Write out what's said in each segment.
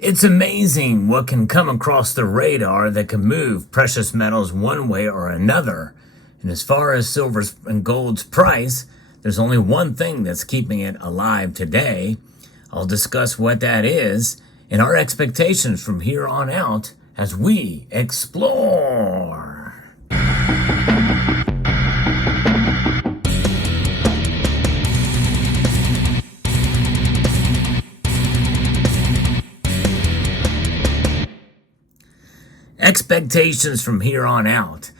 It's amazing what can come across the radar that can move precious metals one way or another. And as far as silver and gold's price, there's only one thing that's keeping it alive today. I'll discuss what that is and our expectations from here on out as we explore. Expectations from here on out.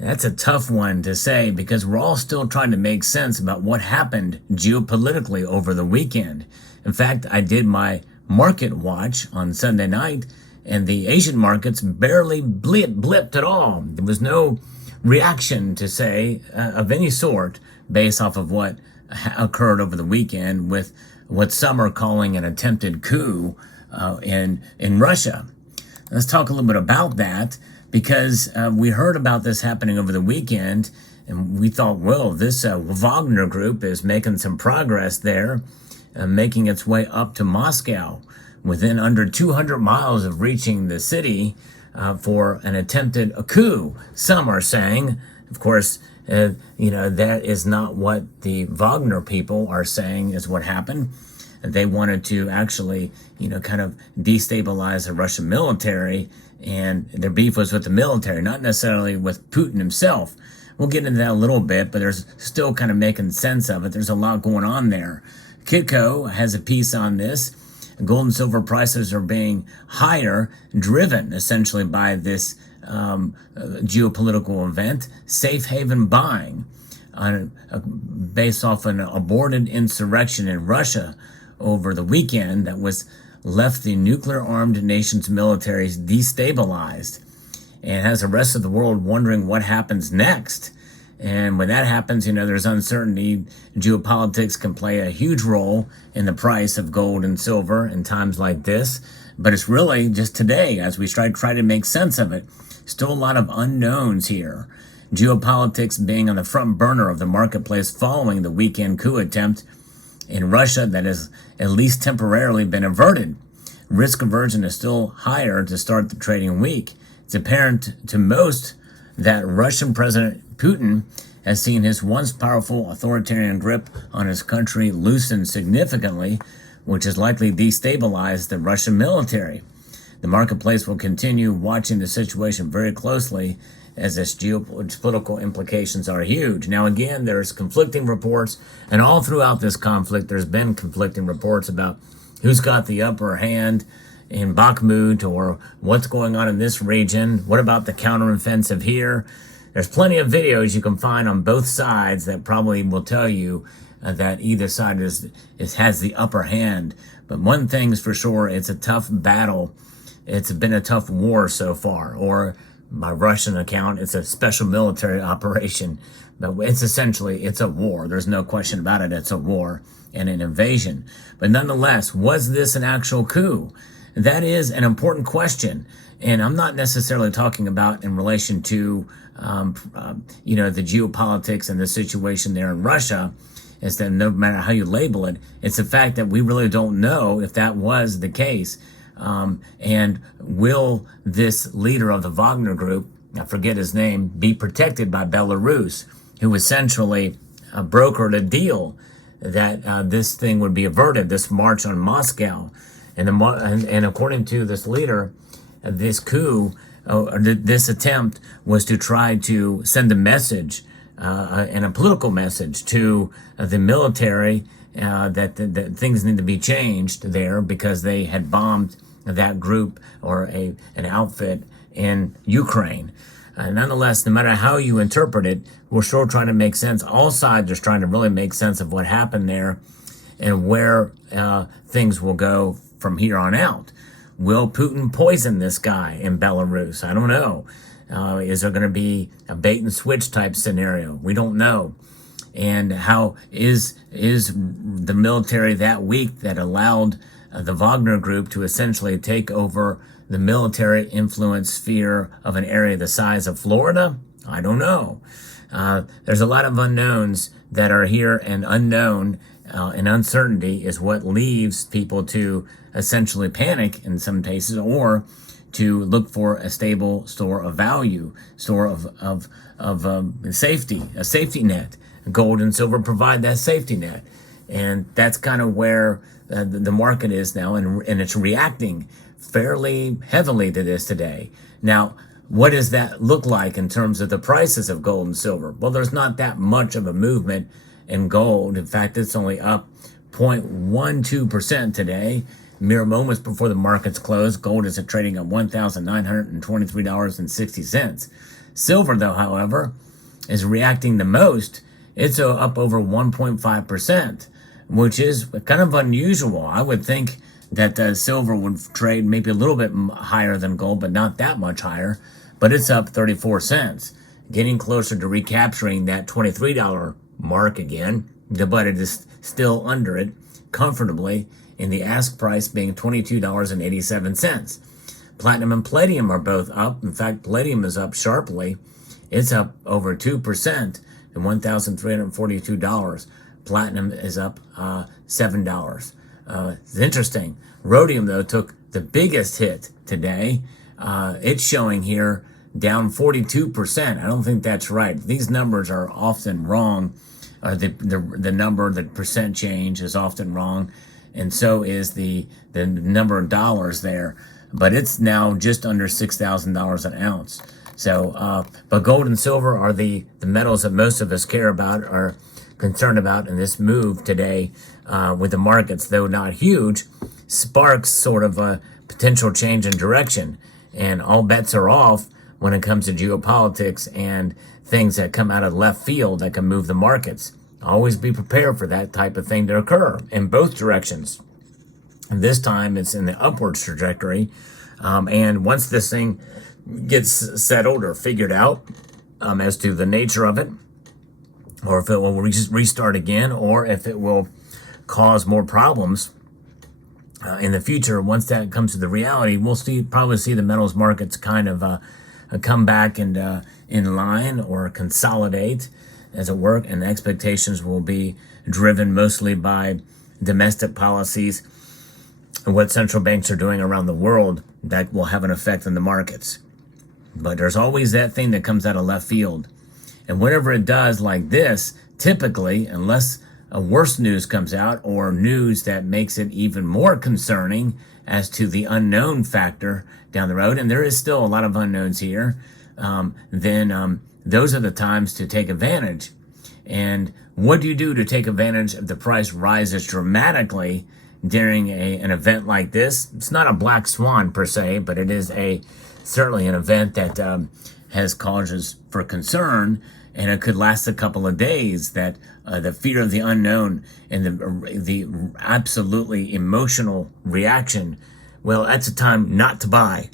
That's a tough one to say because we're all still trying to make sense about what happened geopolitically over the weekend. In fact, I did my market watch on Sunday night and the Asian markets barely blipped at all. There was no reaction to say of any sort based off of what occurred over the weekend with what some are calling an attempted coup in Russia. Let's talk a little bit about that because we heard about this happening over the weekend and we thought, well, this Wagner group is making some progress there, making its way up to Moscow within under 200 miles of reaching the city for an attempted coup. Some are saying, of course, that is not what the Wagner people are saying is what happened. They wanted to actually, kind of destabilize the Russian military, and their beef was with the military, not necessarily with Putin himself. We'll get into that a little bit, but there's still kind of making sense of it. There's a lot going on there. Kitco has a piece on this. Gold and silver prices are being higher, driven essentially by this geopolitical event, safe haven buying, based off an aborted insurrection in Russia over the weekend that was left the nuclear-armed nation's militaries destabilized and has the rest of the world wondering what happens next. And when that happens, there's uncertainty. Geopolitics can play a huge role in the price of gold and silver in times like this. But it's really just today, as we try to make sense of it, still a lot of unknowns here. Geopolitics being on the front burner of the marketplace following the weekend coup attempt in Russia that has at least temporarily been averted. Risk aversion is still higher to start the trading week. It's apparent to most that Russian President Putin has seen his once powerful authoritarian grip on his country loosen significantly, which has likely destabilized the Russian military. The marketplace will continue watching the situation very closely as its geopolitical implications are huge. Now, again, there's conflicting reports, and all throughout this conflict, there's been conflicting reports about who's got the upper hand in Bakhmut or what's going on in this region. What about the counteroffensive here? There's plenty of videos you can find on both sides that probably will tell you that either side has the upper hand. But one thing's for sure, it's a tough battle. It's been a tough war so far, or by Russian account, it's a special military operation. But it's a war. There's no question about it. It's a war and an invasion. But nonetheless, was this an actual coup? That is an important question. And I'm not necessarily talking about in relation to, the geopolitics and the situation there in Russia. Is that no matter how you label it, it's the fact that we really don't know if that was the case. And will this leader of the Wagner group, I forget his name, be protected by Belarus, who essentially brokered a deal that this thing would be averted, this march on Moscow. And according to this leader, this coup, this attempt was to try to send a message and a political message to the military that things need to be changed there because they had bombed that group or an outfit in Ukraine. Nonetheless, no matter how you interpret it, we're still trying to make sense. All sides are trying to really make sense of what happened there and where things will go from here on out. Will Putin poison this guy in Belarus? I don't know. Is there going to be a bait and switch type scenario? We don't know. And how is the military that weak that allowed the Wagner group to essentially take over the military influence sphere of an area the size of Florida? I don't know. There's a lot of unknowns that are here and unknown, and uncertainty is what leaves people to essentially panic in some cases, or to look for a stable store of value, store of safety, a safety net. Gold and silver provide that safety net, and that's kind of where the market is now, and it's reacting fairly heavily to this today. Now, what does that look like in terms of the prices of gold and silver? Well, there's not that much of a movement in gold. In fact, it's only up 0.12% today. Mere moments before the markets closed, gold is trading at $1,923.60. Silver, though, however, is reacting the most. It's up over 1.5%, which is kind of unusual. I would think that silver would trade maybe a little bit higher than gold, but not that much higher. But it's up 34 cents, getting closer to recapturing that $23 mark again, but it is still under it comfortably, in the ask price being $22.87. Platinum and palladium are both up. In fact, palladium is up sharply. It's up over 2% to $1,342. Platinum is up $7. It's interesting. Rhodium, though, took the biggest hit today. It's showing here down 42%. I don't think that's right. These numbers are often wrong, or the number, the percent change is often wrong, and so is the number of dollars there. But it's now just under $6,000 an ounce. So, but gold and silver are the metals that most of us care about, are concerned about in this move today, with the markets, though not huge, sparks sort of a potential change in direction. And all bets are off when it comes to geopolitics and things that come out of left field that can move the markets. Always be prepared for that type of thing to occur in both directions. And this time it's in the upward trajectory. And once this thing gets settled or figured out as to the nature of it, or if it will restart again, or if it will cause more problems in the future, once that comes to the reality, we'll probably see the metals markets kind of come back and in line or consolidate, as it were, and expectations will be driven mostly by domestic policies and what central banks are doing around the world that will have an effect on the markets. But there's always that thing that comes out of left field. And whenever it does like this, typically, unless a worse news comes out or news that makes it even more concerning as to the unknown factor down the road, and there is still a lot of unknowns here, then those are the times to take advantage. And what do you do to take advantage if the price rises dramatically during an event like this? It's not a black swan per se, but it is certainly an event that has causes for concern, and it could last a couple of days. That the fear of the unknown and the absolutely emotional reaction, well, that's a time not to buy.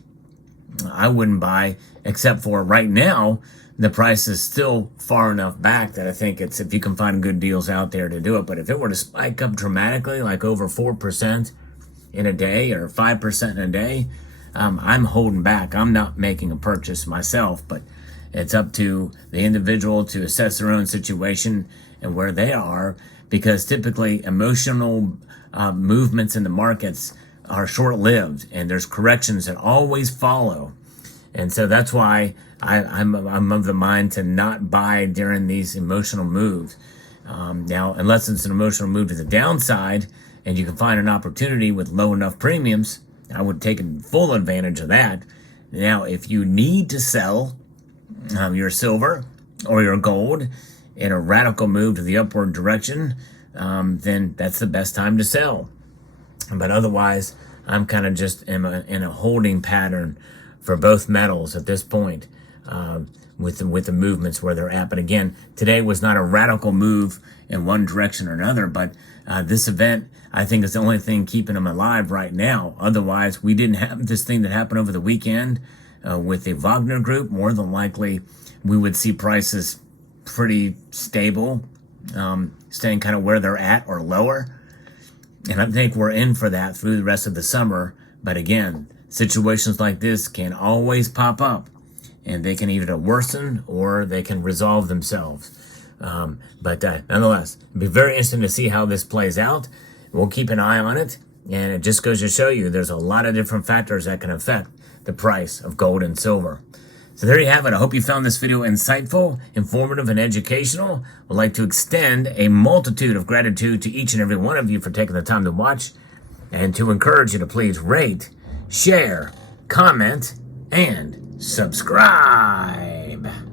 I wouldn't buy, except for right now, the price is still far enough back that I think it's, if you can find good deals out there, to do it. But if it were to spike up dramatically, like over 4% in a day or 5% in a day, I'm holding back. I'm not making a purchase myself, but it's up to the individual to assess their own situation and where they are, because typically emotional movements in the markets are short-lived, and there's corrections that always follow. And so that's why I'm of the mind to not buy during these emotional moves. Now, unless it's an emotional move to the downside and you can find an opportunity with low enough premiums, I would take full advantage of that. Now, if you need to sell your silver or your gold in a radical move to the upward direction, then that's the best time to sell. But otherwise, I'm kind of just in a holding pattern for both metals at this point, with the movements where they're at. But again, today was not a radical move in one direction or another, but this event, I think, is the only thing keeping them alive right now. Otherwise, we didn't have this thing that happened over the weekend with the Wagner Group. More than likely, we would see prices pretty stable, staying kind of where they're at or lower. And I think we're in for that through the rest of the summer. But again, situations like this can always pop up, and they can either worsen or they can resolve themselves. But nonetheless, it'll be very interesting to see how this plays out. We'll keep an eye on it. And it just goes to show you there's a lot of different factors that can affect the price of gold and silver. So there you have it. I hope you found this video insightful, informative, and educational. I'd like to extend a multitude of gratitude to each and every one of you for taking the time to watch, and to encourage you to please rate, share, comment, and subscribe.